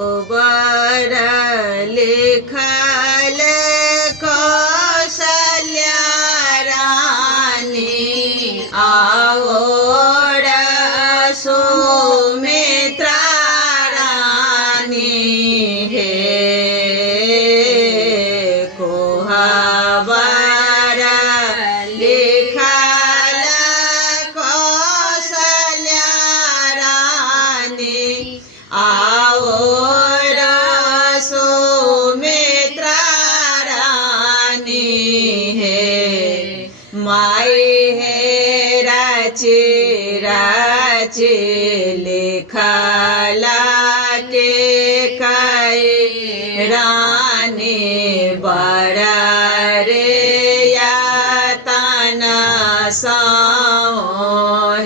बर लिखल कौशल्या रानी आवोड़ सुमित्रा रानी हे कोहबर लिखल कौशल्या रानी आवोड़ सुमित्रा रानी हे माई हे राचे राचे लिखला के कई रानी बड़ा रे या तना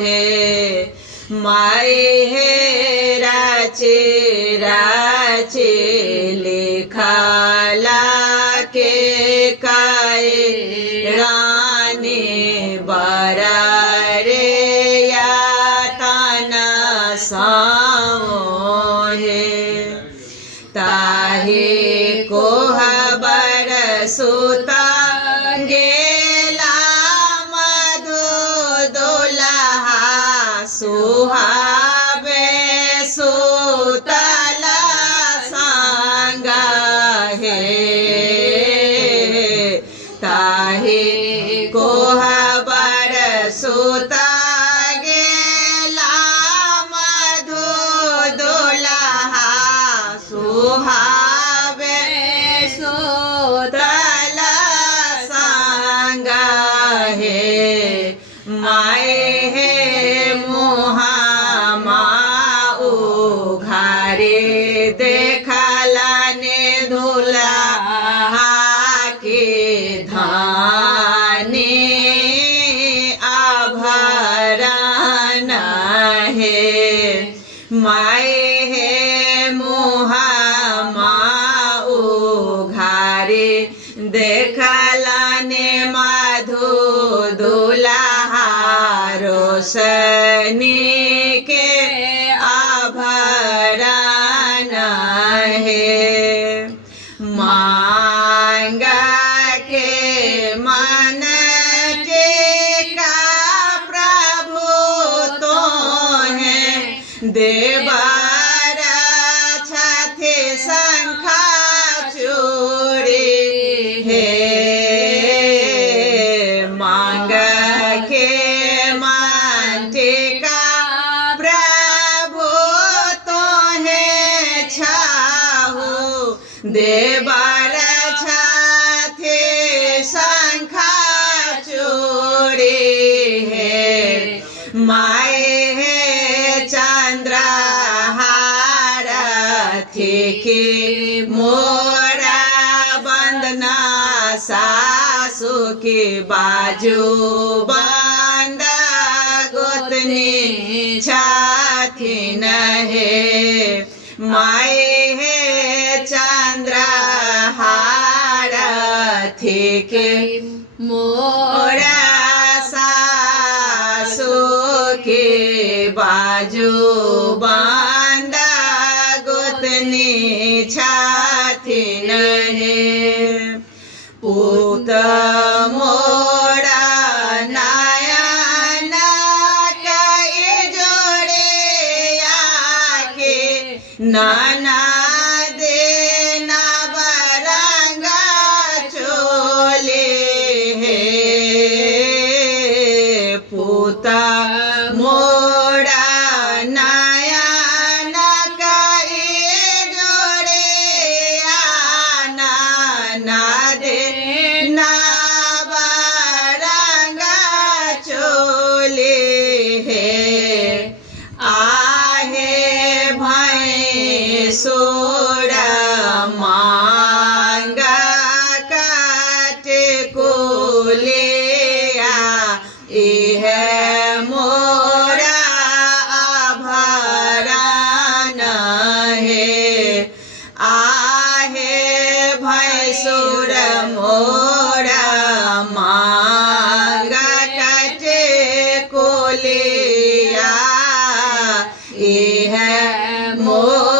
हे माई हे राचे राचे लिखला के कई रानी बड़ा रे या तना हे ताहे कोहबर सुता गेला मधु दुल्हा सुहावे सुतला संग हे ताहे कोहबर सुता गेला मधु दुल्हा सुहावे सुतला संग हे माए हे मुहा माऊ घरे देखला ने दुल्हा के धाने आभरण हे माए हे मुहा माऊ घरे देखला ने मधु दुल्हा रोशनी के आभरण हे मांगा के मन टेका प्रभु तो है देवर छथे शंखा चूड़ी हे मांग के मन टेका प्रभु तो है छाहू देवर छथे शंखा चूड़ी हे माए हे चंद्रहार थी मोरा बंदना सासु की बाजू बंद गोतनी छथी हे माए हे चंद्रहार थी मोरा सासु के बाजू बंद गोतनी छथी हे पूत मोरा नयन कई जोड़े आके नाना देना बरंगा चोले हे पूता मोड़ा नयन कई जोड़े आना ना दे ना बरंगा चोले हे आहे भैंसुर मांगा काट को लिया इह मोरा आभरण हे आहे भैंसुर मोरा मांगा काट को लिया इह मोरा